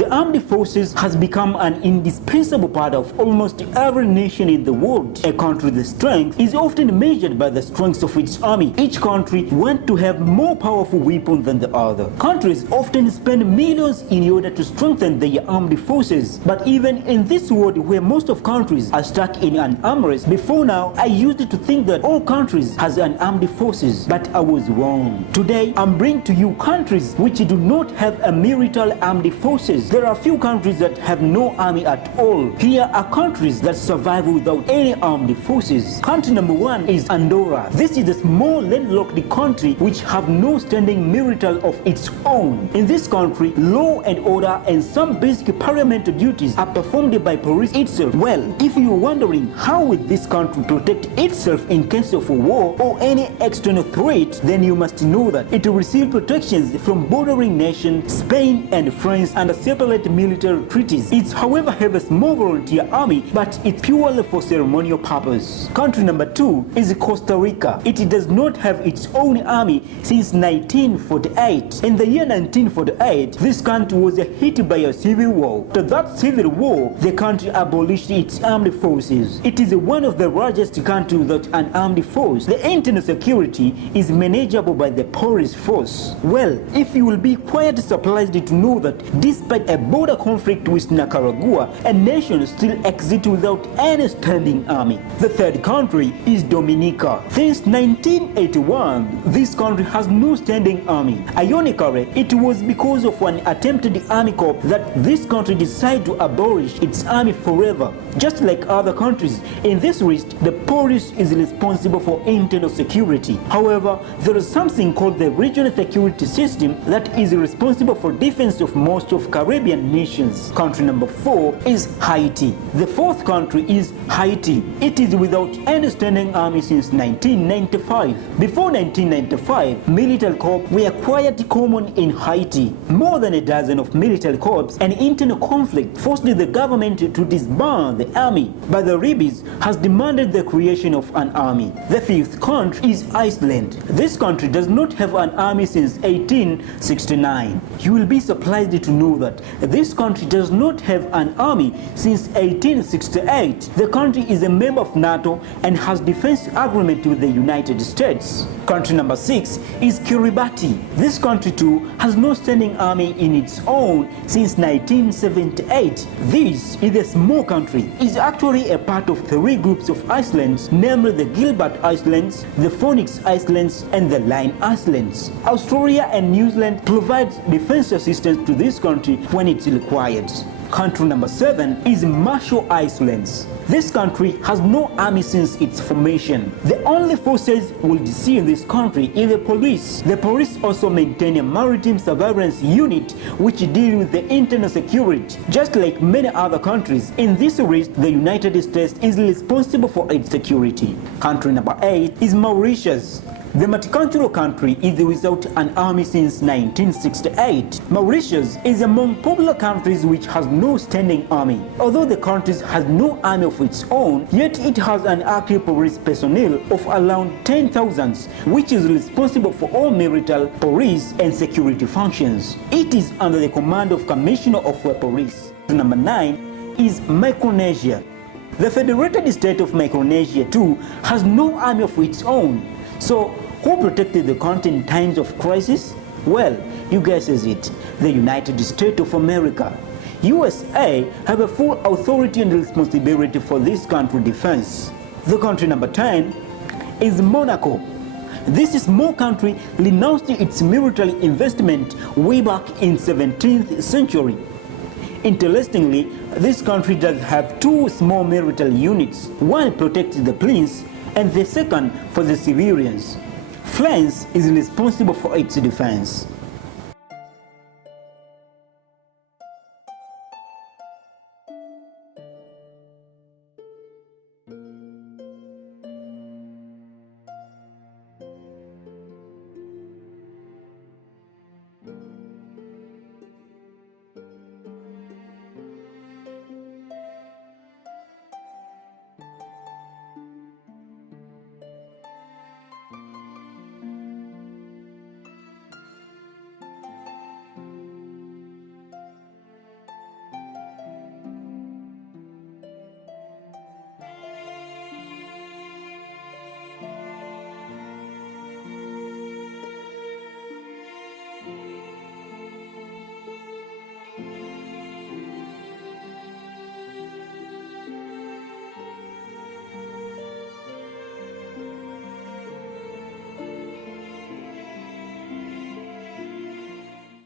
The armed forces has become an indispensable part of almost every nation in the world. A country's strength is often measured by the strength of its army. Each country wants to have more powerful weapons than the other. Countries often spend millions in order to strengthen their armed forces. But even in this world where most of countries are stuck in an arm race, before now I used to think that all countries has an armed forces, but I was wrong. Today I'm bringing to you countries which do not have a military armed forces. There are few countries that have no army at all. Here are countries that survive without any armed forces. Country number 1 is Andorra. This is a small landlocked country which have no standing military of its own. In this country, law and order and some basic parliamentary duties are performed by police itself. Well, if you are wondering how will this country protect itself in case of a war or any external threat, then you must know that it will receive protections from bordering nations, Spain and France, under separate military treaties. It however have a small volunteer army, but it's purely for ceremonial purpose. Country number 2 is Costa Rica. It does not have its own army since 1948. In the year 1948, this country was hit by a civil war. After that civil war, the country abolished its armed forces. It is one of the largest countries without an armed force. The internal security is manageable by the police force. Well, if you will be quite surprised to know that despite a border conflict with Nicaragua, a nation still exists without any standing army. The third country is Dominica. Since 1981, this country has no standing army. Ironically, it was because of an attempted army coup that this country decided to abolish its army forever. Just like other countries, in this list, the police is responsible for internal security. However, there is something called the regional security system that is responsible for defense of most of Caribbean nations. Country number 4 is Haiti. The fourth country is Haiti. It is without any standing army since 1995. Before 1995, military corps were quite common in Haiti. More than a dozen of military corps and internal conflict forced the government to disband the army, but the rebels has demanded the creation of an army. The fifth country is Iceland. This country does not have an army since 1869. You will be surprised to know that this country does not have an army since 1868. The country is a member of NATO and has defense agreement with the United States. Country number 6 is Kiribati. This country too has no standing army in its own since 1978. This is a small country. It is actually a part of 3 groups of islands, namely the Gilbert Islands, the Phoenix Islands, and the Line Islands. Australia and New Zealand provide defense assistance to this country when it's required. Country number 7 is Marshall Islands. This country has no army since its formation. The only forces we'll see in this country is the police. The police also maintain a maritime surveillance unit which deals with the internal security. Just like many other countries, in this list, the United States is responsible for its security. Country number 8 is Mauritius. The multicultural country is without an army since 1968. Mauritius is among popular countries which has no standing army. Although the country has no army of its own, yet it has an active police personnel of around 10,000, which is responsible for all military, police, and security functions. It is under the command of Commissioner of Police. Number 9 is Micronesia. The Federated State of Micronesia too has no army of its own. So, who protected the country in times of crisis? Well, you guess it, the United States of America. USA have a full authority and responsibility for this country's defense. The country number 10 is Monaco. This small country renounced its military investment way back in 17th century. Interestingly, this country does have 2 small military units. One protects the prince and the second for the civilians. France is responsible for its defense.